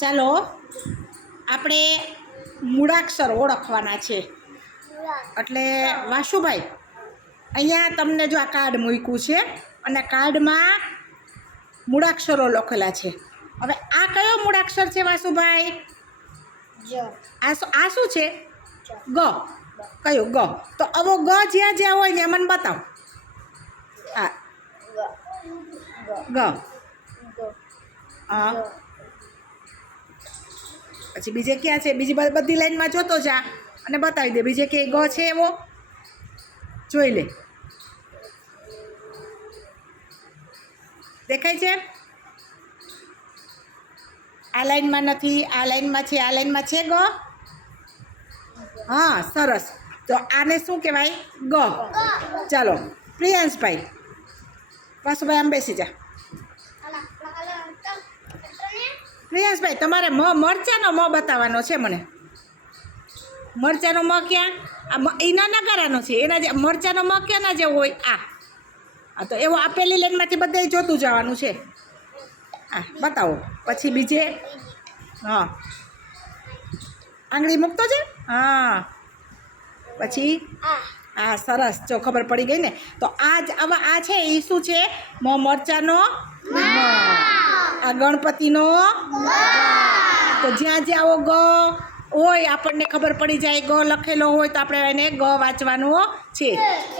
ચાલો આપણે મૂળાક્ષર ઓળખવાના છે. એટલે વાસુભાઈ, અહીંયા તમને જો આ કાર્ડ મૂક્યું છે અને કાર્ડમાં મૂળાક્ષરો લખેલા છે. હવે આ કયો મૂળાક્ષર છે વાસુભાઈ? આ શું છે? ગ. કયું? ગ. તો આવો ગ જ્યાં જ્યાં હોય ને મને બતાવો. હા, ગ. હા, પછી બીજે ક્યાં છે? બીજી બધી લાઈનમાં જોતો જા અને બતાવી દે બીજે કે ગ છે એવો જોઈ લે. દેખાય છે? આ લાઈનમાં નથી, આ લાઈનમાં છે, આ લાઈનમાં છે ગ. હા, સરસ. તો આને શું કહેવાય? ગ. ચાલો પ્રિયાંશભાઈ, વાસુભાઈ આમ બેસી જા. પ્રિયાંશભાઈ, તમારે મરચાનો મ બતાવવાનો છે મને. મરચાનો મ ક્યાં? આ એના નગારાનો છે. એના જે મરચાનો મ ક્યાંના જેવો હોય? આ તો એવો આપેલી લાઈનમાંથી બધાય જોતું જવાનું છે. હા, બતાવો. પછી બીજે. હા, આંગળી મૂકતો છે. હા, પછી હા, સરસ. જો ખબર પડી ગઈ ને. તો આ છે એ શું છે? મરચાનો મ. આ ગણપતિનો તો જ્યાં જ્યાં આવો ગ હોય આપણને ખબર પડી જાય. ગ લખેલો હોય તો આપણે એને ગ વાંચવાનો છે.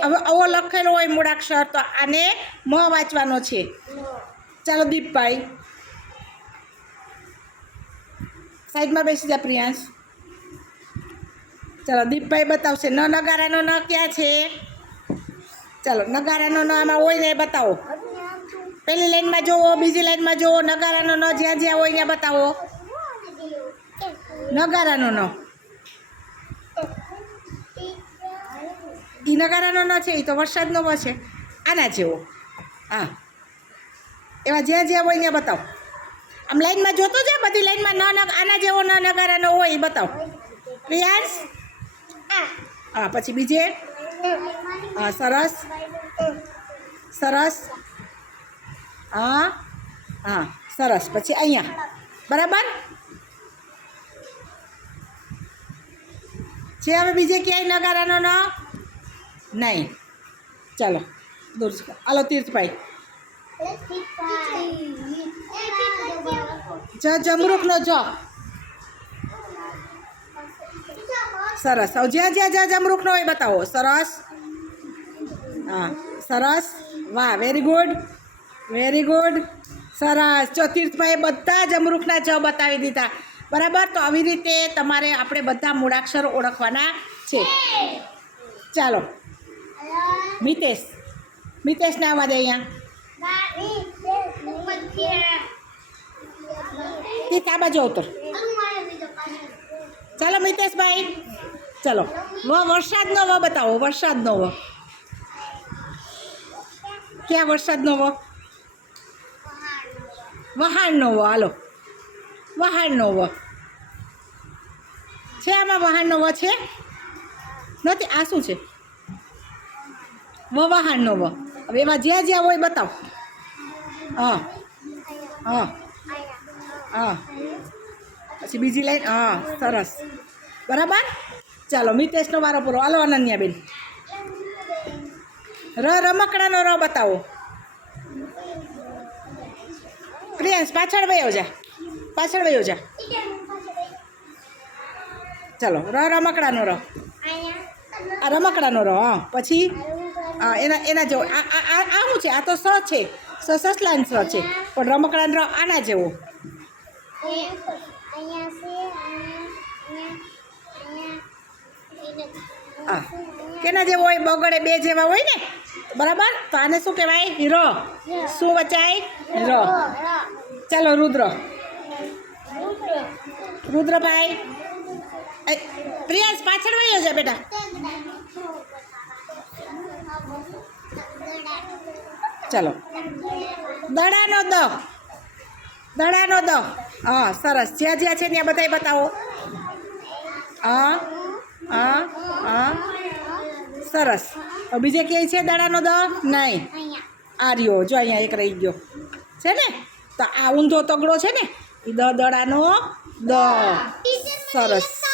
હવે આવો લખેલો હોય મૂળાક્ષર તો આને મ વાંચવાનો છે. ચાલો દીપભાઈ, સાઈડમાં બેસી જા. પ્રિયાંશ, ચાલો દીપભાઈ બતાવશે. નગારાનો ન ક્યાં છે? ચાલો નગારાનો ન આમાં હોય ને બતાવો. પહેલી લાઈનમાં જોવો, બીજી લાઈનમાં જોવો. નગારાનો ન જ્યાં જ્યાં હોય ત્યાં બતાવો. નગારાનો ન, એ નગારાનો ન છે, એ તો વરસાદનો વ છે. આના જેવો. હા, એવા જ્યાં જ્યાં હોય ત્યાં બતાવો. આમ લાઈનમાં જોતો જાય બધી લાઈનમાં. આના જેવો ન નગારાનો હોય એ બતાવો. પ્રિયાંશ, હા, પછી બીજે. હા, સરસ સરસ. હા હા, સરસ. પછી અહીંયા બરાબર છે. હવે બીજે ક્યાંય નગારાનો ન નહીં. ચાલો દૂર. હાલો તીર્થભાઈ, જમરૂખનો જ. સરસ. હવે જ્યાં જ્યાં જમરૂખનો હોય બતાવો. સરસ. હા, સરસ. વાહ, વેરી ગુડ, વેરી ગુડ. સરસ. જો તીર્થભાઈ બધા જમરૂખના જ બતાવી દીધા. બરાબર. તો આવી રીતે તમારે આપણે બધા મૂળાક્ષર ઓળખવાના છે. ચાલો મિતેશ, મિતેશને આવવા દે અહીંયા. તીર્થ આ બાજુ ઉતર. ચાલો મિતેશભાઈ, ચલો વરસાદનો વ બતાવો. વરસાદનો વ ક્યાં? વરસાદનો વ વહાણનો વ. હાલો વહાણનો વ છે. આમાં વહાણનો વ છે નથી. આ શું છે? વહાણનો વ. હવે એમાં જ્યાં જ્યાં હોય બતાવો. હા હા હા, પછી બીજી લાઈન. હા, સરસ. બરાબર. ચાલો મિતેશનો વારો પૂરો. હાલો અનન્યાબેન, રમકડાનો ર બતાવો. પ્રિયાંશ પાછળ વયો જા, પાછળ વયો જા. ચાલો રમકડાનો ર. આ રમકડાનો ર. હા, પછી હા, એના જેવો. આ શું છે? આ તો સ છે. સસલાન સ છે. પણ રમકડાનો ર આના જેવો. હા, કેના જેવો હોય? બગડે બે જેવા હોય ને. બરાબર. તો આને શું કહેવાય? ર. શું વચાય? ર. ચાલો રુદ્ર, રુદ્રભાઈ. પ્રિયાંશ પાછળ વયો છે બેટા. ચાલો દડાનો દ. દડાનો દ. હા, સરસ. જ્યાં જ્યાં છે ત્યાં બધાય બતાવો. હા હા હા, સરસ. બીજે ક્યાંય છે દડાનો દ? નહીં. આ રહ્યો. જો અહીંયા એક રહી ગયો છે ને. તો આ ઊંધો તગડો છે ને, ઈ દડાનો દ. સરસ.